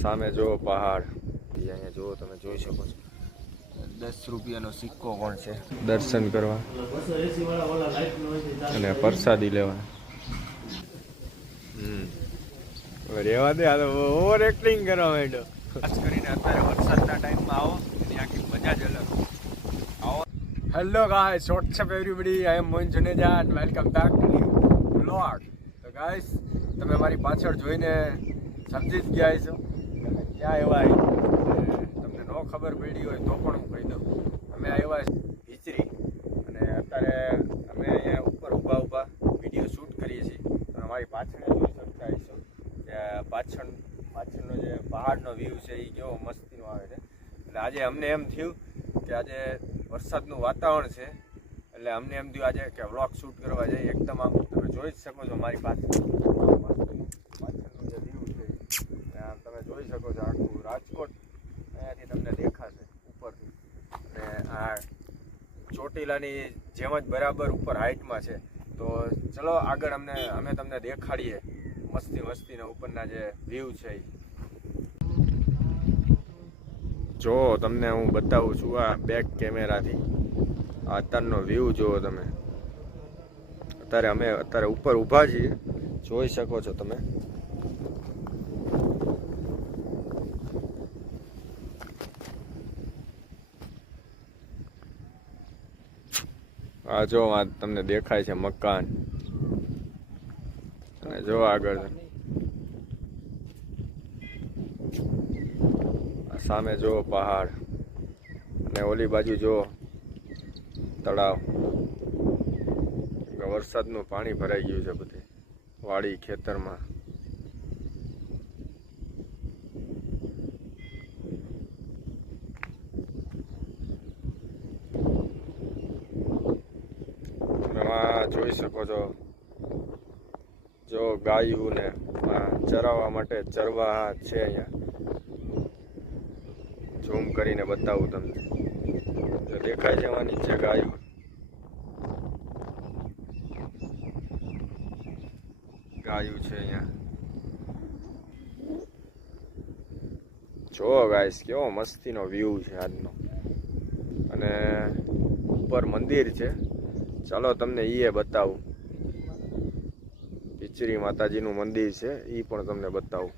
સામે જો પહાડ, અહીંયા જો તમે જોઈ શકો છો 10 રૂપિયાનો સિક્કો પણ છે દર્શન કરવા અને પ્રસાદી લેવા. હવે રહેવા દે, હાલો ઓવર એક્ટિંગ કરવા માંડ્યો. ખાસ કરીને અત્યારે વરસાદના ટાઈમમાં આવો એની આખી મજા જ અલગ. આવો. Hello guys, what's up everybody, I am Mohan Juneja and welcome back to new vlog. તો ગાઈસ, તમે મારી પાછળ જોઈને સમજી જ ગયા છો ક્યાં આવ્યા. તમને ન ખબર પડી હોય તો પણ હું કહી દઉં, અમે આવ્યા ભીચરી અને અત્યારે અમે અહીંયા ઉપર ઊભા વિડીયો શૂટ કરીએ છીએ. અમારી પાછળ જોઈ શકતા હશો કે પાછળનો જે પહાડનો વ્યૂ છે એ કેવો મસ્તીનો આવે છે. એટલે આજે અમને એમ થયું કે આજે વરસાદનું વાતાવરણ છે એટલે અમને એમ થયું આજે કે વ્લોગ શૂટ કરવા જઈએ. એકદમ આમ તમે જોઈ જ શકો છો મારી પાછળનું જે વ્યૂ છે આમ તમે જોઈ શકો છો. આખું રાજકોટ અહીંયાથી તમને દેખાશે ઉપરથી અને આ ચોટીલાની જેમ જ બરાબર ઉપર હાઇટમાં છે. તો ચલો આગળ અમે તમને દેખાડીએ મસ્તીના ઉપરના જે વ્યૂ છે. જો તમને હું બતાવું છું આ બેક કેમેરાથી અત્યારનો વ્યૂ જુઓ તમે. અત્યારે ઉપર ઊભા છીએ, જોઈ શકો છો તમે. આ જો આ તમને દેખાય છે મકાન અને જો આગળ સામે જો પહાડ અને ઓલી બાજુ જો તળાવ. વરસાદનું પાણી ભરાઈ ગયું છે બધે વાડી ખેતરમાં. જોઈ શકો છો જો ગાયું ને ચરાવવા માટે ચરવા છે. અહીંયા ઝૂમ કરીને બતાવું તમને. દેખાય છે એમાં નીચે ગાયું. છે અહીંયા. જો ગાઈસ કેવો મસ્તીનો વ્યૂ છે આજનો. અને ઉપર મંદિર છે, ચાલો તમને એ બતાવું. ભીચરી માતાજીનું મંદિર છે, એ પણ તમને બતાવું.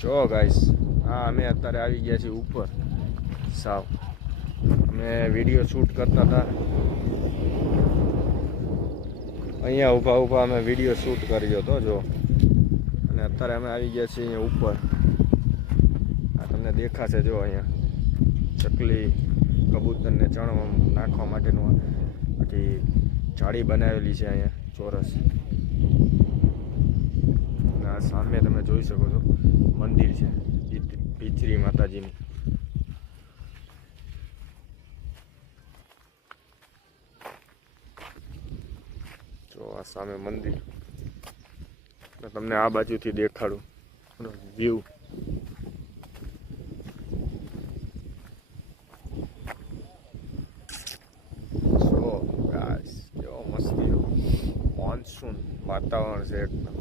જો ગાઈસ, અમે અત્યારે આવી ગયા છીએ ઉપર સાવ. અમે વિડીયો શૂટ કરતા હતા અહીંયા ઊભા અમે વિડીયો શૂટ કર્યો હતો જો. અને અત્યારે અમે આવી ગયા છીએ અહીંયા ઉપર. આ તમને દેખાશે જો અહીંયા ચકલી કબૂતરને ચણ નાખવા માટેનું આખી જાળી બનાવેલી છે અહીંયા ચોરસ. અને આ સામે તમે જોઈ શકો છો મંદિર છે ભીચરી માતાજીનું. જો આ સામે મંદિર, તમને આ બાજુથી દેખાડું વ્યૂ. જો ગાઈસ કેવો મસ્તીનો મોન્સૂન વાતાવરણ છે એકદમ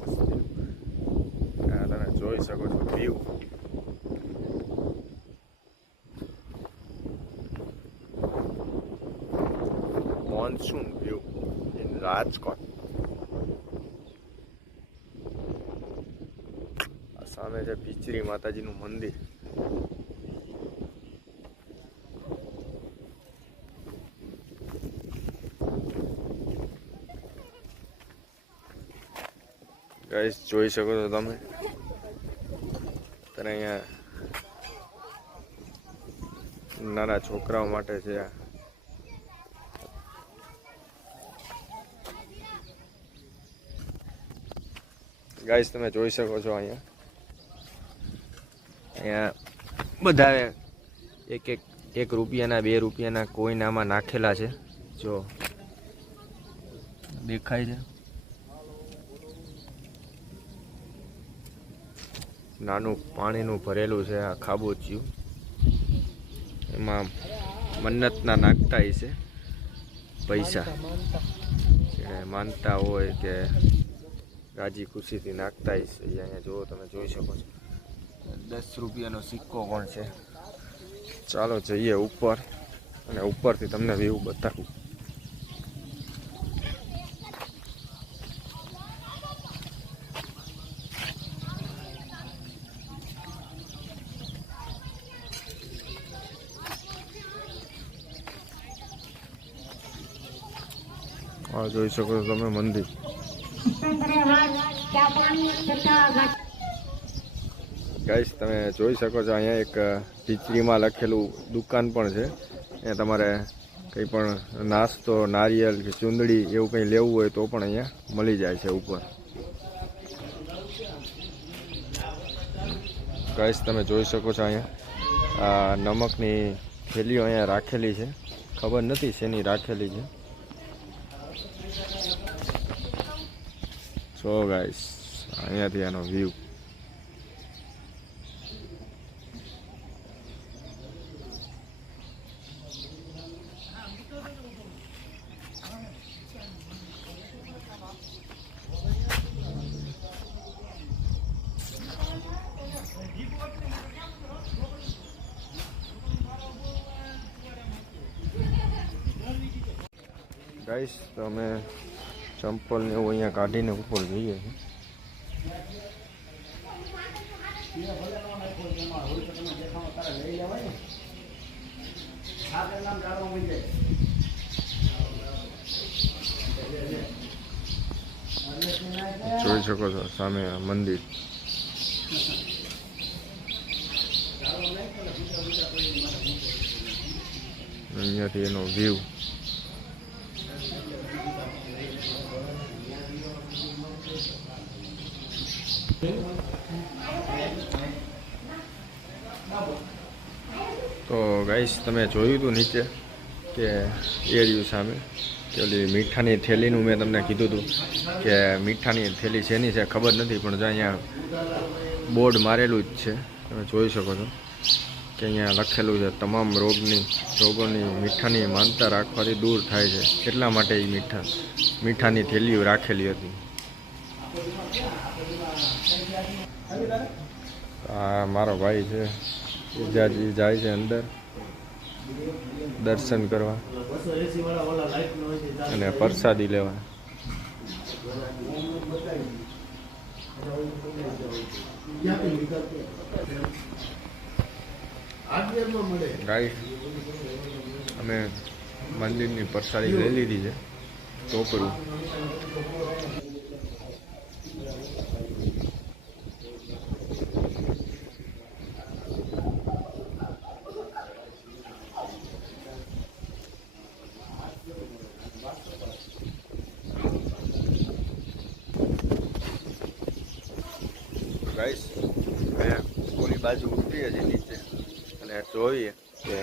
મસ્તીનું. તમે જોઈ શકો છો view. Monsoon view in Rajkot. આ સામે છે ભીચરી માતાજીનું મંદિર. ગાઈસ જોઈ શકો છો તમે. ત્યારે અહીંયા નાના છોકરાઓ માટે છે આ. ગાઈસ તમે જોઈ શકો છો અહીંયા બધા એક રૂપિયાના 2 રૂપિયાના કોઈન આમાં નાખેલા છે. જો દેખાય છે નાનું પાણીનું ભરેલું છે આ ખાબોચિયું. એમાં મન્નતના નાખતા છે પૈસા, માનતા હોય કે રાજી ખુશીથી નાખતા છે. અહીંયા જુઓ, તમે જોઈ શકો છો 10 રૂપિયાનો સિક્કો પણ છે. ચાલો જઈએ ઉપર અને ઉપરથી તમને વ્યૂ બતાવું. આ જોઈ શકો છો તમે મંદિર. ગાઈસ તમે જોઈ શકો છો અહીંયા એક ખીચડીમાં લખેલું દુકાન પણ છે. અહીંયા તમારે કંઈ પણ નાસ્તો, નારિયેલ કે ચૂંદડી એવું કંઈ લેવું હોય તો પણ અહીંયા મળી જાય છે ઉપર. ગાઈસ તમે જોઈ શકો છો અહીંયા આ નમકની થેલીઓ અહીંયા રાખેલી છે. ખબર નથી શેની રાખેલી છે. સો ગાઈસ અહીંયાથી આનો વ્યૂ. ગાઈસ તો અમે ચંપલ ને એવું અહીંયા કાઢીને ઉપર જઈએ છીએ. જોઈ શકો છો સામે મંદિર. અહીંયાથી એનો વ્યૂ. તો ગાઈસ તમે જોયું હતું નીચે કે એરિયું સામે કે ઓલી મીઠાની થેલીનું મેં તમને કીધું હતું કે મીઠાની થેલી શેની છે ખબર નથી, પણ જો અહીંયા બોર્ડ મારેલું જ છે. તમે જોઈ શકો છો કે અહીંયા લખેલું છે તમામ રોગોની મીઠાની માનતા રાખવાથી દૂર થાય છે. એટલા માટે એ મીઠાની થેલીઓ રાખેલી હતી. આ મારો ભાઈ છે, ઇજાજી જાય છે અંદર દર્શન કરવા અને પ્રસાદી લેવા. ગાઈસ અમે મંદિરની પ્રસાદી લઈ લીધી છે. ટોપરું ગાઈસ મેં ઓલી બાજુ ઉતરીએ છીએ નીચે અને જોઈએ કે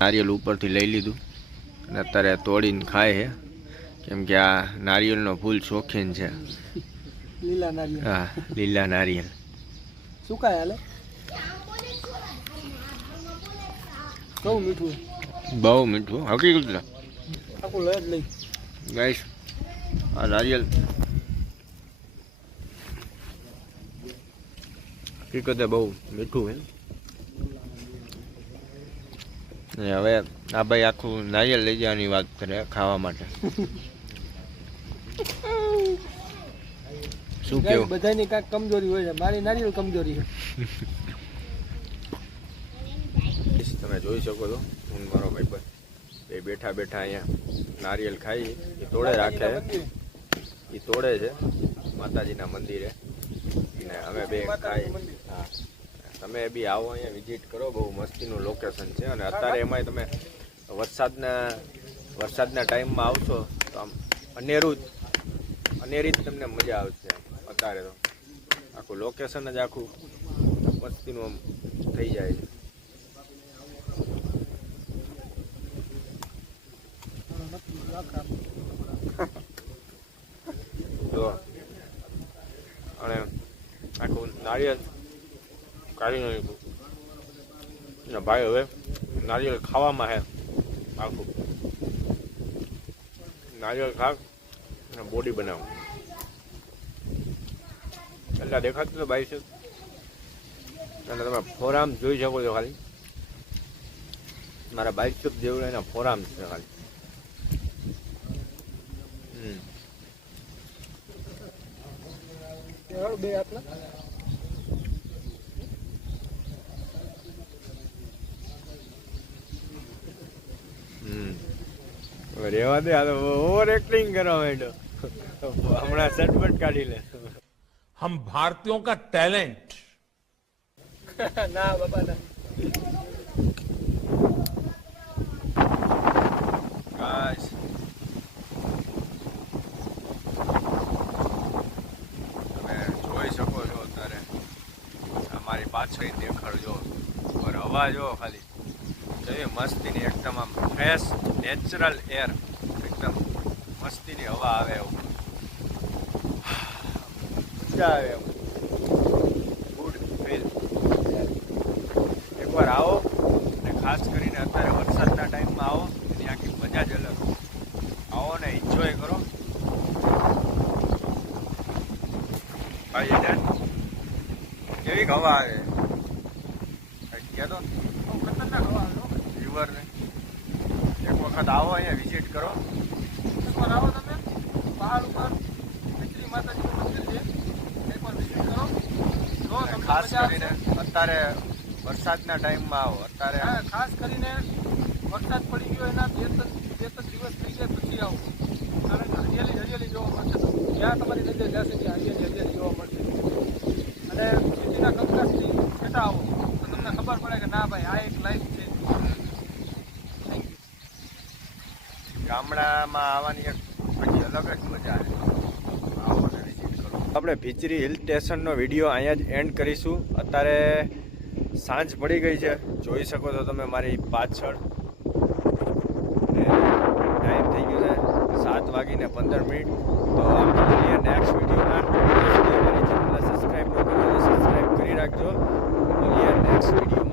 નારિયેલ ઉપરથી લઈ લીધું અને અત્યારે તોડીને ખાય છે, કેમ કે આ નારિયેળનો ફૂલ શોખીન છે. લીલા નારિયેળ. હા, લીલા નારિયેળ. શું કાય હાલે? બહુ મીઠું. બહુ મીઠું હકીકત. આખું લઈ જ લઈ. ગાઈસ આ નારિયેળ હકીકતે બહુ મીઠું છે. હવે આ ભાઈ આખું નારિયેળ લઈ જવાની વાત કરે ખાવા માટે. શું કેવું? બધાની કાંઈક કમજોરી હોય છે. મારી નારિયેળ કમજોરી છે. તમે જોઈ શકો છો હું મારો ભાઈ એ બેઠા બેઠા અહીંયા નારિયેળ ખાઈ. એ તોડે રાખે, એ તોડે છે માતાજીના મંદિરે ને અમે બે ખાઈ. હા, તમે બી આવો અહીંયા વિઝિટ કરો. બહુ મસ્તીનું લોકેશન છે અને અત્યારે એમાંય તમે વરસાદના ટાઈમમાં આવશો તો આમ અનેરી જ તમને મજા આવશે. અત્યારે તો આખું આખું લોકેશન જ આખું મસ્તીનું આમ થઈ જાય છે. જો અને આખું નારિયેળ કાઢી નાખ્યું ને ભાઈ હવે નારિયેળ ખાવામાં હે આખું નારિયેળ ખાવ અને બોડી બનાવો એટલા દેખાતું તો બાઈ છે અને તમે ફોરામ જોઈ શકો છો ખાલી મારા બાઈક જેવું એના ફોરામ છે ખાલી. બે આપલા રેવા દે હાલો ઓવર એક્ટિંગ કરવા માંડ્યો હમણાં સટપટ કાઢી લે. हम भारतीयों का टैलेंट ના બાબા ના ગાઈસ તમે જોઈ શકો છો અત્યારે અમારી પાછળ દેખાડજો પર હવા જો ખાલી કેવી મસ્તીની એકદમ આમ ફ્રેશ નેચરલ એર એકદમ મસ્તીની હવા આવે એવું મજા આવે એવું ગુડ ફીલ. એકવાર આવો ને ખાસ કરીને અત્યારે વરસાદના ટાઈમમાં આવો એની આખી મજા જ અલગ. આવો ને એન્જોય કરો. ભાઈ જાન કેવી હવા આવે ગયા તો ખતરનાક હવા આવે રિવરને એક વખત આવો અહીંયા વિઝિટ કરો. એકવાર આવો તમે પહાડ ઉપર ખીચડી માતાજીનું મંદિર છે એકવાર વિઝિટ કરો જો અને તમને ખાસ મજા કરીને આવશે. અત્યારે વરસાદના ટાઈમમાં આવો અત્યારે હા ખાસ કરીને વરસાદ પડી ગયો એના બે ત્રણ દિવસ થઈ ગયા પછી આવો કારણ કે હરિયાળી જોવા મળશે તમને. જ્યાં તમારી નજર જશે ત્યાં હરિયાળી જોવા મળશે અને સિટીના કંકાસથી છેટા આવો તો તમને ખબર પડે કે ના ભાઈ આ એક લાઈફ છે. Thank you. ગામડામાં આવવાની એક પછી અલગ જ મજા આવે. આવો ને વિઝિટ કરો. આપણે ભીચરી હિલ સ્ટેશનનો વિડીયો અહીંયા જ એન્ડ કરીશું. અત્યારે સાંજ પડી ગઈ છે જોઈ શકો છો તમે મારી પાછળ ને ટાઈમ થઈ ગયો છે 7:15. તો આપણે મળીએ નેક્સ્ટ વિડીયોમાં. મારી ચેનલને સબસ્ક્રાઈબ ન કરો તો સબસ્ક્રાઈબ કરી રાખજો. મળીએ નેક્સ્ટ વિડીયોમાં.